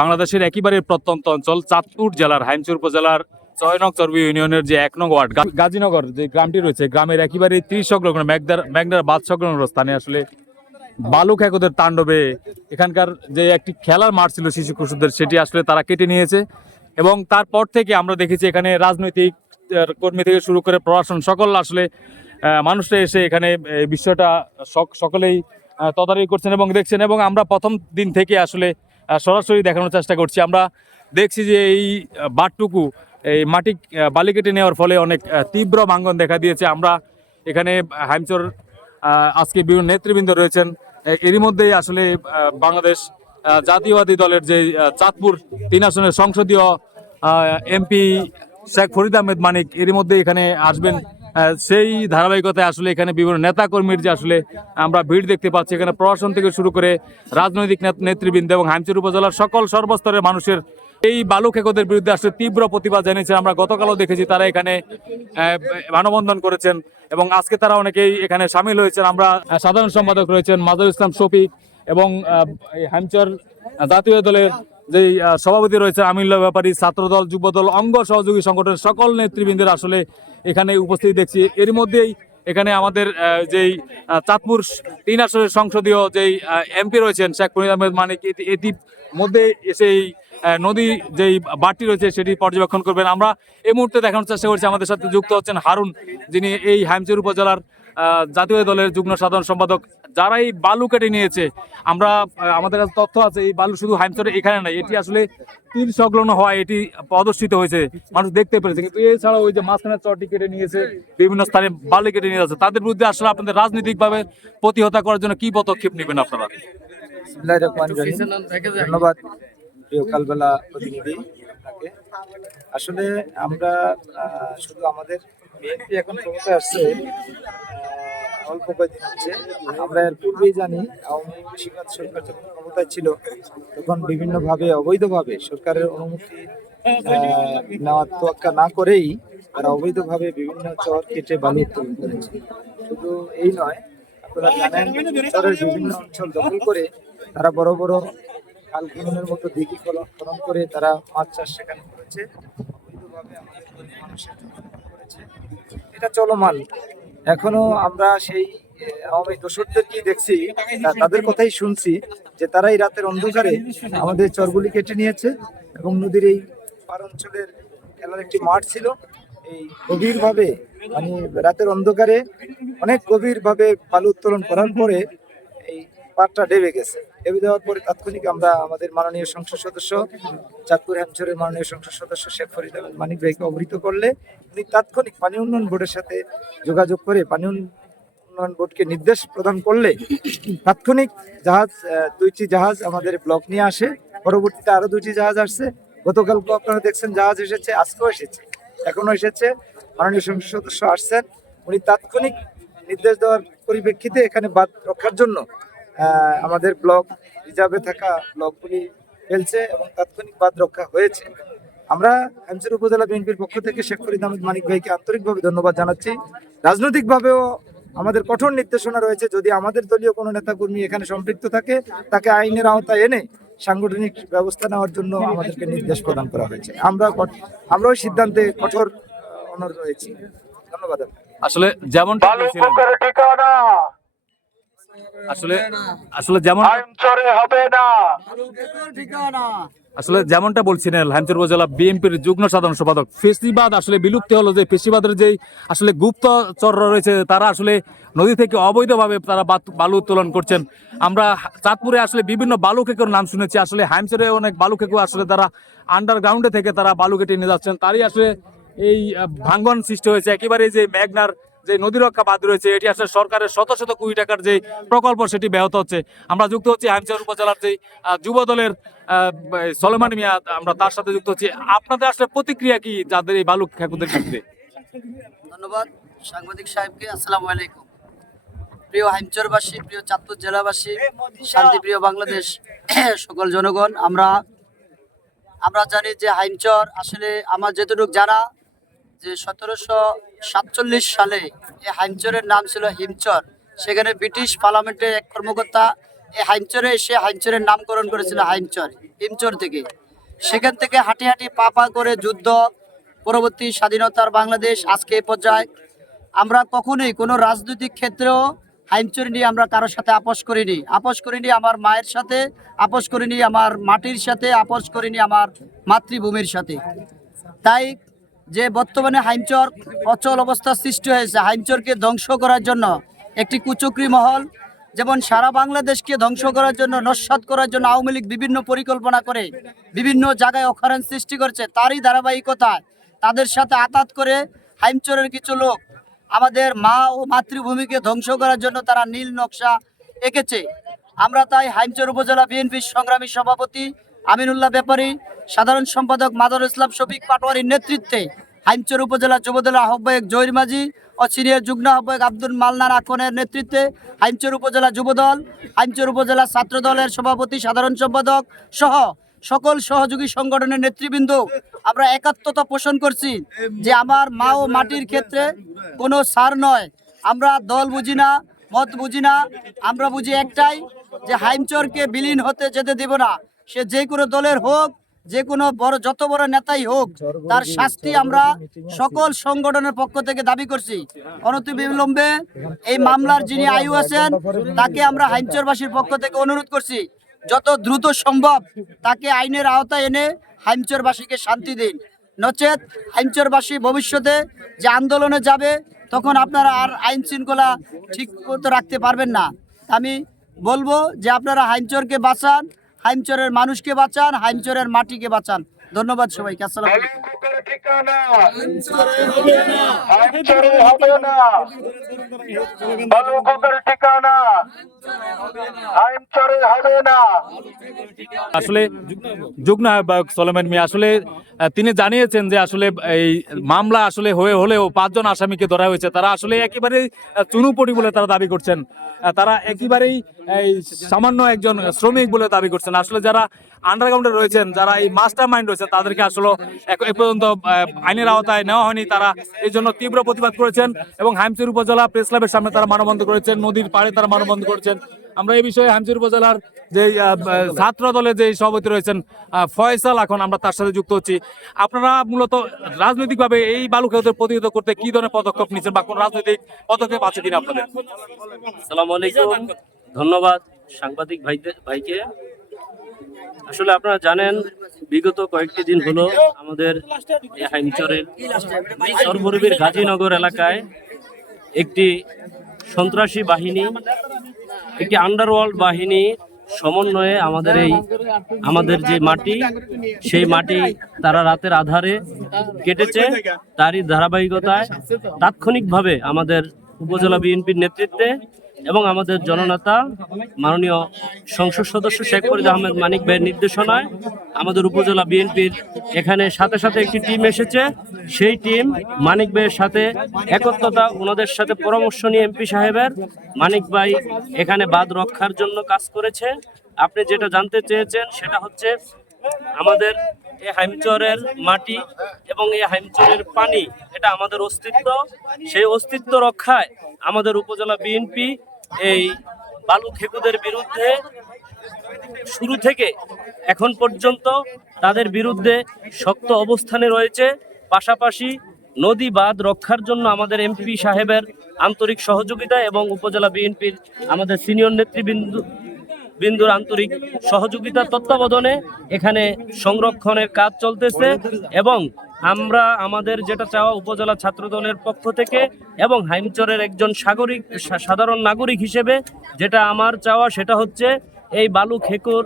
বাংলাদেশের একেবারে প্রত্যন্ত অঞ্চল চাঁদপুর জেলার হাইমচর উপজেলার ৬ নং চরবি ইউনিয়নের যে ১ নং ওয়ার্ড গাজীনগর যে গ্রামটি রয়েছে, গ্রামের একেবারে ৩০ সংলগ্ন মেঘনার বাঁধ সংলগ্ন স্থানে আসলে বালু খেকোদের তাণ্ডবে এখানকার যে একটি খেলার মাঠ ছিল শিশু কিশোরদের, সেটি আসলে তারা কেটে নিয়েছে। এবং তারপর থেকে আমরা দেখেছি এখানে রাজনৈতিক কর্মী থেকে শুরু করে প্রশাসন সকল আসলে মানুষরা এসে এখানে বিষয়টা সকলেই তদারকি করছেন এবং দেখছেন। এবং আমরা প্রথম দিন থেকে আসলে সরাসরি দেখানোর চেষ্টা করছি। আমরা দেখছি যে এই বাঁধটুকু এই মাটি বালি কেটে নেওয়ার ফলে অনেক তীব্র ভাঙ্গন দেখা দিয়েছে। আমরা এখানে হাইমচর আজকে বিভিন্ন নেতৃবৃন্দ রয়েছেন, এরই মধ্যেই আসলে বাংলাদেশ জাতীয়বাদী দলের যে চাঁদপুর ৩ আসনের সংসদীয় এমপি শেখ ফরিদ আহমেদ মানিক এরই মধ্যে এখানে আসবেন। সেই ধারাবাহিকতায় আসলে এখানে বিভিন্ন নেতাকর্মীর যে আসলে আমরা ভিড় দেখতে পাচ্ছি। এখানে প্রশাসন থেকে শুরু করে রাজনৈতিক নেতৃবৃন্দ এবং হাইমচর উপজেলার সকল সর্বস্তরের মানুষের এই বালু খেকোদের বিরুদ্ধে আসলে তীব্র প্রতিবাদ জানিয়েছেন। আমরা গতকালও দেখেছি তারা এখানে মানববন্ধন করেছেন এবং আজকে তারা অনেকেই এখানে সামিল হয়েছেন। আমরা সাধারণ সম্পাদক রয়েছেন মাজহারুল ইসলাম শফিক এবং হাইমচর জাতীয় দলের যেই সভাপতি রয়েছে আমিনুল্লাহ ব্যাপারী, ছাত্রদল, যুবদল, অঙ্গ সহযোগী সংগঠনের সকল নেতৃবৃন্দের আসলে এখানে উপস্থিতি দেখছি। এর মধ্যেই এখানে আমাদের যেই চাঁদপুর ৩ আসনের সংসদীয় যেই এমপি রয়েছেন শেখ ফরিদ আহমেদ মানিক, এটির মধ্যে এসে নদী যেই বাঁধটি রয়েছে সেটি পর্যবেক্ষণ করবেন। আমরা এই মুহূর্তে দেখানোর চেষ্টা করছি, আমাদের সাথে যুক্ত হচ্ছেন হারুন, যিনি এই হাইমচর উপজেলার জাতীয় দলের যুগ্ম সাধারণ সম্পাদক। যারা এই বালু কেটে নিয়েছে, আমরা আমাদের কাছে তথ্য আছে এই বালু শুধু হাইমচরে এখানে নাই, এটি আসলে তীর সংলগ্ন হওয়া এটি প্রদর্শিত হয়েছে, মানুষ দেখতে পেরেছে। কিন্তু এছাড়াও ওই যে মাঝখানে চরটি কেটে নিয়েছে, বিভিন্ন স্থানে বালু কেটে নিয়ে যাচ্ছে, তাদের বিরুদ্ধে আসলে আপনাদের রাজনৈতিকভাবে প্রতিহত করার জন্য কি পদক্ষেপ নেবেন আপনারা? ধন্যবাদ প্রিয় কালবেলা প্রতিনিধি আপনাকে। আসলে আমরা শুধু আমাদের বিএনপি এখন ক্ষমতায় আসছে অল্প কয়েকদিন হচ্ছে, আমরা এর পূর্বেই জানি আওয়ামী লীগ বেশিরভাগ সরকার যখন ক্ষমতায় ছিল তখন বিভিন্নভাবে অবৈধভাবে সরকারের অনুমতি নেওয়ার তোয়াক্কা না করেই তারা অবৈধভাবে বিভিন্ন চর কেটে বালু উত্তোলন করেছে। শুধু এই নয়, আপনারা জানেন চরের বিভিন্ন অঞ্চল দখল করে তারা বড় বড় খাল খননের মতো দিঘি খনন করে তারা মাছ চাষ সেখানে করেছে, অবৈধভাবে আমাদের মানুষের করেছে। এটা চলমান। এখনো আমরা সেই আওয়ামী দোসরদেরকেই দেখছি, তাদের কথাই শুনছি যে তারাই রাতের অন্ধকারে আমাদের চরগুলি কেটে নিয়েছে এবং নদীর এই পার অঞ্চলের খেলার একটি মাঠ ছিল, এই গভীরভাবে মানে রাতের অন্ধকারে অনেক গভীরভাবে বালু উত্তোলন করার পরে এই পাটটা ডেবে গেছে। ডেবে দেওয়ার পরে তাৎক্ষণিক আমরা আমাদের মাননীয় সংসদ সদস্য চাঁদপুর হাইমচরের মাননীয় সংসদ সদস্য শেখ ফরিদ আহমেদ মানিক ভাইকে অবহিত করলে উনি তাৎক্ষণিক পানি উন্নয়ন বোর্ডের সাথে যোগাযোগ করে পানি উন্নয়ন বোর্ডকে নির্দেশ প্রদান করলে তাৎক্ষণিক দুইটি জাহাজ আমাদের ব্লক নিয়ে আসে। পরবর্তীতে আরো 2টি জাহাজ আসছে। গতকালকে আপনারা দেখছেন জাহাজ এসেছে, আজকেও এসেছে, এখনো এসেছে। মাননীয় সংসদ সদস্য আসছেন, উনি তাৎক্ষণিক নির্দেশ দেওয়ার পরিপ্রেক্ষিতে এখানে বাঁধ রক্ষার জন্য আমাদের ব্লক রিজার্ভে থাকা ব্লকগুলি ফেলছে এবং তাৎক্ষণিক বাঁধ রক্ষা হয়েছে। আমরা হাইমচর উপজেলা বিএনপির পক্ষ থেকে শেখ ফরিদ আহমেদ মানিক ভাইকে আন্তরিকভাবে ধন্যবাদ জানাচ্ছি। রাজনৈতিকভাবেও আমাদের কঠোর নির্দেশনা রয়েছে, যদি আমাদের দলীয় কোনো নেতাকর্মী এখানে সম্পৃক্ত থাকে তাকে আইনের আওতায় এনে সাংগঠনিক ব্যবস্থা নেওয়ার জন্য আমাদেরকে নির্দেশ প্রদান করা হয়েছে। আমরা ওই সিদ্ধান্তে কঠোর অনড় রয়েছি। ধন্যবাদ। আসলে যেমনটা যেমনটা বলছিলেন হাইমচর উপজেলা বিএনপির যুগ্ম সাধারণ সম্পাদক, ফেসিবাদ আসলে বিলুপ্তি হলো। যে ফেসিবাদের যেই আসলে গুপ্তচর রয়েছে তারা আসলে নদী থেকে অবৈধভাবে তারা বালু উত্তোলন করছেন। আমরা চাঁদপুরে আসলে বিভিন্ন বালু খেকোর নাম শুনেছি, আসলে হাইমচরে অনেক বালু খেকো আসলে তারা আন্ডারগ্রাউন্ডে থেকে তারা বালু কেটে নিয়ে যাচ্ছেন, তারই আসলে এই ভাঙ্গন সৃষ্টি হয়েছে। একেবারে যে মেঘনার যে নদী রক্ষা বাঁধ রয়েছে এটি আসলে সরকারের শত শত কোটি টাকার যে প্রকল্প সেটি ব্যাহত হচ্ছে। আমরা যুক্ত হচ্ছি হাইমচর উপজেলার যে যুব দলের সলেমান মিয়া, আমরা তার সাথে যুক্ত হচ্ছি। আপনাদের আসলে প্রতিক্রিয়া কি যাদের এই বালু খেকোদের বিরুদ্ধে? ধন্যবাদ সাংবাদিক সাহেবকে। আসসালামু আলাইকুম। প্রিয় হাইমচরবাসী, প্রিয় চাঁদপুর জেলাবাসী, শান্তিপ্রিয় বাংলাদেশ সকল জনগণ, আমরা জানি যে হাইমচর আসলে আমার যতটুকু জানা যে 1747 সালে এই হাইমচরের নাম ছিল হিমচর। সেখানে ব্রিটিশ পার্লামেন্টের এক কর্মকর্তা এই হাইমচরে এসে হাইমচরের নামকরণ করেছিল হাইমচর, হিমচর থেকে। সেখান থেকে হাঁটি হাঁটি পা পা করে যুদ্ধ, পরবর্তী স্বাধীনতার বাংলাদেশ, আজকে এই পর্যায়ে আমরা কখনোই কোনো রাজনৈতিক ক্ষেত্রেও হাইমচর নিয়ে আমরা কারোর সাথে আপোষ করিনি। আমার মায়ের সাথে আপোষ করিনি, আমার মাটির সাথে আপোষ করিনি, আমার মাতৃভূমির সাথে। তাই যে বর্তমানে হাইমচর অচল অবস্থার সৃষ্টি হয়েছে, হাইমচরকে ধ্বংস করার জন্য একটি কুচক্রী মহল যেমন সারা বাংলাদেশকে ধ্বংস করার জন্য, নস্যাৎ করার জন্য আওয়ামী লীগ বিভিন্ন পরিকল্পনা করে বিভিন্ন জায়গায় অখরান সৃষ্টি করছে, তারই ধারাবাহিকতায় তাদের সাথে আঘাত করে হাইমচরের কিছু লোক আমাদের মা ও মাতৃভূমিকে ধ্বংস করার জন্য তারা নীল নকশা এঁকেছে। আমরা তাই হাইমচর উপজেলা বিএনপির সংগ্রামী সভাপতি আমিনুল্লাহ ব্যাপারী, সাধারণ সম্পাদক মাদার ইসলাম শফিক পাটোয়ারির নেতৃত্বে হাইমচর উপজেলা যুবদলের আহ্বায়ক জহির মাঝি ও সিনিয়র যুগ্ম আহ্বায়ক আব্দুল মালনান আকনের নেতৃত্বে হাইমচর উপজেলা যুবদল, হাইমচর উপজেলা ছাত্র দলের সভাপতি, সাধারণ সম্পাদক সহ সকল সহযোগী সংগঠনের নেতৃবৃন্দ আমরা একাত্মতা পোষণ করছি যে আমার মা ও মাটির ক্ষেত্রে কোনো ছাড় নয়। আমরা দল বুঝি না, মত বুঝি না, আমরা বুঝি একটাই যে হাইমচরকে বিলীন হতে যেতে দেব না। সে যে কোনো দলের হোক, যে কোনো যত বড় নেতাই হোক, তার শাস্তি আমরা সকল সংগঠনের পক্ষ থেকে দাবি করছি। অনতিবিলম্বে এই মামলার যিনি আয়ু আছেন তাকে আমরা হাইমচরবাসীর পক্ষ থেকে অনুরোধ করছি যত দ্রুত সম্ভব তাকে আইনের আওতায় এনে হাইমচরবাসীকে শান্তি দিন। নচেত হাইমচরবাসী ভবিষ্যতে যে আন্দোলনে যাবে তখন আপনারা আর আইন শৃঙ্খলা ঠিক মতো রাখতে পারবেন না। আমি বলবো যে আপনারা হাইমচরকে বাঁচান, হাইমচরের মানুষকে বাঁচান, হাইমচরের মাটিকে বাঁচান। ধন্যবাদ সবাইকে। আসসালামু আলাইকুম। আসলে যুগ্ম আহ্বায়ক সলেমান মিয়া আসলে তিনি জানিয়েছেন যে আসলে এই মামলা আসলে হলেও 5 জন আসামিকে ধরা হয়েছে, তারা আসলে একেবারেই চুনুপটি বলে তারা দাবি করছেন। তারা একেবারেই এই সামান্য একজন শ্রমিক বলে দাবি করছেন। আসলে যারা আন্ডারগ্রাউন্ডে রয়েছেন, যারা এই মাস্টার মাইন্ড রয়েছেন, তাদেরকে আসলে এ পর্যন্ত আইনের আওতায় নেওয়া হয়নি। তারা এই জন্য তীব্র প্রতিবাদ করেছেন এবং হাইমচর উপজেলা প্রেস ক্লাবের সামনে তারা মানববন্ধন করেছেন, নদীর পাড়ে তারা মানববন্ধন করেছেন। আমরা এই বিষয়ে হাইমচর উপজেলার যে ছাত্র দলের যে সভাপতি রয়েছেন ফয়সাল, এখন আমরা তার সাথে যুক্ত হচ্ছি। আপনারা মূলত রাজনৈতিকভাবে এই বালু খেতে প্রতিহত করতে কি ধরনের পদক্ষেপ নিচ্ছেন বা কোন রাজনৈতিক পদক্ষেপ আছে কিনা আপনাদের? আসসালামু আলাইকুম, ধন্যবাদ সাংবাদিক ভাইকে। আসলে আপনারা জানেন বিগত কয়েকটি দিন হলো আমাদের হাইমচরের সরবরবীর গাজীনগর এলাকায় একটি সন্ত্রাসী বাহিনী, একটি আন্ডারওয়ার্ল্ড বাহিনী সমন্বয়ে আমাদের যে মাটি, সেই মাটি তারা রাতের আধারে কেটেছে। তারই ধারাবাহিকতায় তাৎক্ষণিকভাবে আমাদের উপজেলা বিএনপির নেতৃত্বে এবং আমাদের জননেতা মাননীয় সংসদ সদস্য শেখ ফরিদ আহমেদ মানিক ভাইয়ের নির্দেশনায় আমাদের উপজেলা বিএনপির এখানে সাথে সাথে একটি টিম এসেছে। সেই টিম মানিক ভাইয়ের সাথে একত্রতা, ওনাদের সাথে পরামর্শ নিয়ে এমপি সাহেবের মানিক ভাই এখানে বাঁধ রক্ষার জন্য কাজ করেছে। আপনি যেটা জানতে চেয়েছেন সেটা হচ্ছে আমাদের এই হাইমচরের মাটি এবং এই হাইমচরের পানি, এটা আমাদের অস্তিত্ব। সেই অস্তিত্ব রক্ষায় আমাদের উপজেলা বিএনপি এই বালু খেকুদের বিরুদ্ধে শুরু থেকে এখন পর্যন্ত তাদের বিরুদ্ধে শক্ত অবস্থানে রয়েছে। পাশাপাশি নদী বাঁধ রক্ষার জন্য আমাদের এমপি সাহেবের আন্তরিক সহযোগিতা এবং উপজেলা বিএনপির আমাদের সিনিয়র নেতৃবৃন্দুর আন্তরিক সহযোগিতার তত্ত্বাবধানে এখানে সংরক্ষণের কাজ চলতেছে। এবং আমরা আমাদের যেটা চাওয়া উপজেলা ছাত্র দলের পক্ষ থেকে এবং হাইমচরের একজন সাধারণ নাগরিক হিসেবে যেটা আমার চাওয়া সেটা হচ্ছে এই বালু খেকুর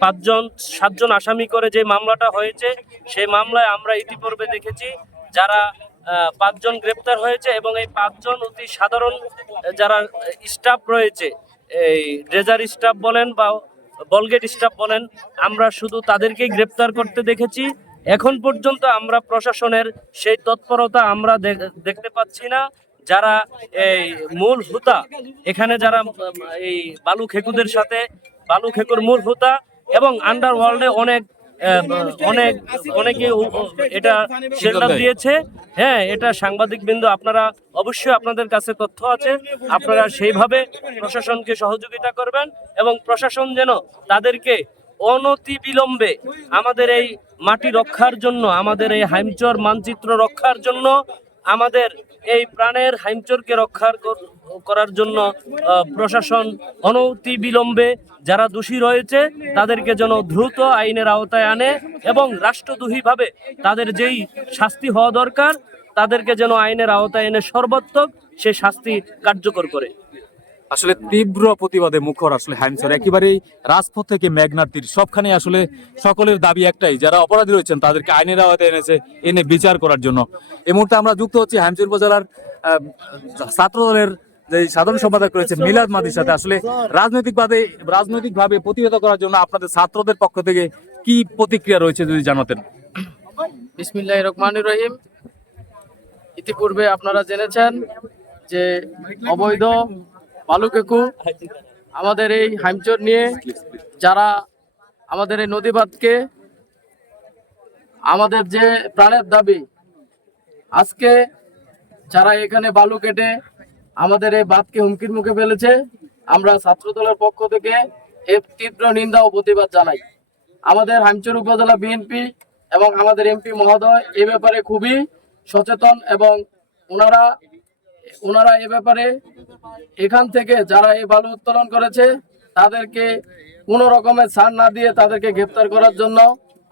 7 জন আসামি করে যে মামলাটা হয়েছে, সেই মামলায় আমরা ইতিপূর্বে দেখেছি যারা 5 জন গ্রেপ্তার হয়েছে এবং এই 5 জন অতি সাধারণ যারা স্টাফ রয়েছে, এই ড্রেজার স্টাফ বলেন বা বলগেট স্টাফ বলেন, আমরা শুধু তাদেরকেই গ্রেপ্তার করতে দেখেছি। এখন পর্যন্ত আমরা প্রশাসনের সেই তৎপরতা আমরা দেখতে পাচ্ছি না। যারা এই মূল হুতা, এখানে যারা এই বালু খেকুদের সাথে বালু খেকুর মূল হুতা এবং আন্ডারওয়ার্ল্ডে অনেক অনেকে এটা শিরোনাম দিয়েছে। হ্যাঁ, এটা সাংবাদিকবৃন্দ আপনারা অবশ্যই আপনাদের কাছে তথ্য আছে, আপনারা সেইভাবে প্রশাসনকে সহযোগিতা করবেন এবং প্রশাসন যেন তাদেরকে অনতি বিলম্বে আমাদের এই মাটি রক্ষার জন্য, আমাদের এই হাইমচর মানচিত্র রক্ষার জন্য, আমাদের এই প্রাণের হাইমচরকে করার জন্য প্রশাসন অনতি বিলম্বে যারা দোষী রয়েছে তাদেরকে যেন দ্রুত আইনের আওতায় আনে এবং রাষ্ট্রদ্রোহীভাবে তাদের যেই শাস্তি হওয়া দরকার তাদেরকে যেন আইনের আওতায় এনে সর্বাত্মক সে শাস্তি কার্যকর করে। আসলে তীব্র প্রতিবাদে মুখর আসলে হাইমচর, একেবারেই রাজপথ থেকে মেঘনার তীর সবখানে আসলে সকলের দাবি একটাই, যারা অপরাধী রয়েছেন তাদেরকে আইনের আওতায় এনে বিচার করার জন্য। এই মুহূর্তে আমরা যুক্ত হচ্ছি হাইমচর উপজেলার ছাত্র দলের যে সাধারণ সম্পাদক রয়েছে মিলাদ মাদির সাথে। আসলে রাজনৈতিকভাবে প্রতিহত করার জন্য আপনাদের ছাত্রদের পক্ষ থেকে কি প্রতিক্রিয়া রয়েছে যদি জানাতেন। বিসমিল্লাহির রহমানির রহিম। ইতিপূর্বে আপনারা জেনেছেন যে অবৈধ বালু কেকু আমাদের এই হাইমচর নিয়ে যারা আমাদের এই নদী বাঁধকে, আমাদের যে প্রাণের দাবি, আজকে যারা এখানে বালু কেটে আমাদের এই বাঁধকে হুমকির মুখে ফেলেছে, আমরা ছাত্র দলের পক্ষ থেকে এর তীব্র নিন্দা ও প্রতিবাদ জানাই। আমাদের হাইমচর উপজেলা বিএনপি এবং আমাদের এমপি মহোদয় এ ব্যাপারে খুবই সচেতন এবং ওনারা এ ব্যাপারে এখান থেকে যারা এই বালু উত্তোলন করেছে তাদেরকে কোনো রকমের ছাড় না দিয়ে তাদেরকে গ্রেপ্তার করার জন্য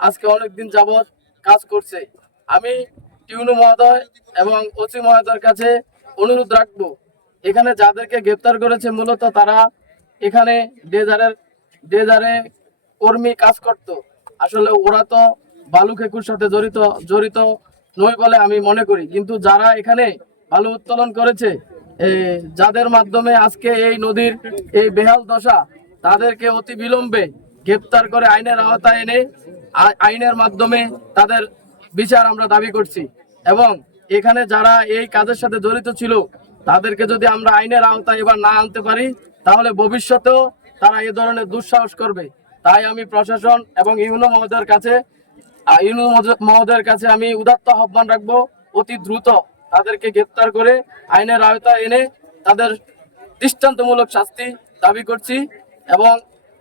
আজকে অনেকদিন যাবৎ কাজ করছে। আমি টিউনু মহোদয় এবং ওসি মহোদয়ের কাছে অনুরোধ রাখবো, এখানে যাদেরকে গ্রেপ্তার করেছে মূলত তারা এখানে ডেজারে কর্মী কাজ করত। আসলে ওরা তো বালু খেকুর সাথে জড়িত নয় বলে আমি মনে করি, কিন্তু যারা এখানে বালু উত্তোলন করেছে, যাদের মাধ্যমে আজকে এই নদীর এই বেহাল দশা, তাদেরকে অতি বিলম্বে গ্রেপ্তার করে আইনের আওতায় এনে আইনের মাধ্যমে তাদের বিচার আমরা দাবি করছি। এবং এখানে যারা এই কাজের সাথে জড়িত ছিল তাদেরকে যদি আমরা আইনের আওতায় এবার না আনতে পারি তাহলে ভবিষ্যতেও তারা এ ধরনের দুঃসাহস করবে। তাই আমি প্রশাসন এবং ইউনো মহোদয়ের কাছে আমি উদাত্ত আহ্বান রাখবো, অতি দ্রুত তাদেরকে গ্রেপ্তার করে আইনের আওতায় এনে তাদের দৃষ্টান্তমূলক শাস্তি দাবি করছি। এবং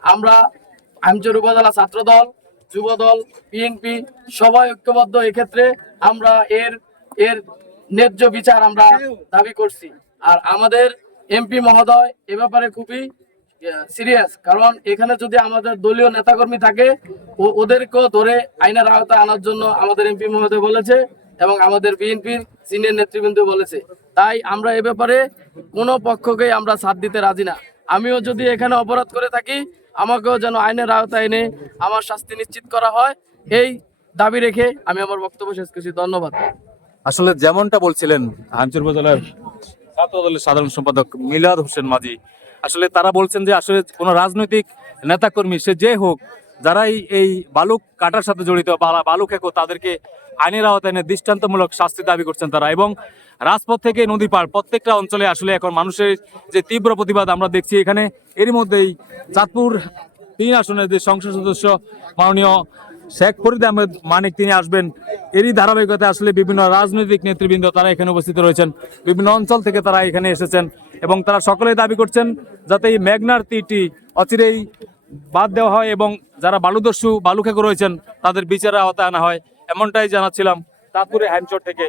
আমরা হাইমচর উপজেলা ছাত্রদল, যুবদল, বিএনপি সবাই ঐক্যবদ্ধ। এক্ষেত্রে আমরা এর ন্যায্য বিচার আমরা দাবি করছি। আর আমাদের এমপি মহোদয় এ ব্যাপারে খুবই সিরিয়াস, কারণ এখানে যদি আমাদের দলীয় নেতাকর্মী থাকে ওদেরকেও ধরে আইনের আওতায় আনার জন্য আমাদের এমপি মহোদয় বলেছে এবং আমাদের বিএনপির সিনিয়র নেতৃবৃন্দ বলেছে। তাই আমরা এ ব্যাপারে কোনো পক্ষকে আমরা সাথ দিতে রাজি না। আমিও যদি এখানে অপরাধ করে থাকি আমাকেও যেন আইনের আওতায় এনে আমার শাস্তি নিশ্চিত করা হয়, এই দাবি রেখে আমি আমার বক্তব্য শেষ করছি। ধন্যবাদ। আসলে যেমনটা বলছিলেন হাইমচর উপজেলার ছাত্র দলের সাধারণ সম্পাদক মিলাদ হোসেন মাঝি, আসলে তারা বলছেন যে আসলে কোনো রাজনৈতিক নেতাকর্মী সে যে হোক, যারাই এই বালু কাটার সাথে জড়িত বালু খেকো তাদেরকে আইনের আওতায় এনে দৃষ্টান্তমূলক শাস্তি দাবি করছেন তারা। এবং রাজপথ থেকে নদী পার প্রত্যেকটা অঞ্চলে আসলে এখন মানুষের যে তীব্র প্রতিবাদ আমরা দেখছি। এখানে এরই মধ্যেই চাঁদপুর 3 আসনের যে সংসদ সদস্য মাননীয় শেখ ফরিদ আহমেদ মানিক তিনি আসবেন, এরই ধারাবাহিকতায় আসলে বিভিন্ন রাজনৈতিক নেতৃবৃন্দ তারা এখানে উপস্থিত রয়েছেন, বিভিন্ন অঞ্চল থেকে তারা এখানে এসেছেন এবং তারা সকলেই দাবি করছেন যাতে এই মেঘনার তীরটি অচিরেই বাদ দেওয়া হয় এবং যারা বালুদস্যু বালু খেকো রয়েছেন তাদের বিচারের আওতায় আনা হয়। এমনটাই জানাচ্ছিলাম চাঁদপুরে হাইমচর থেকে।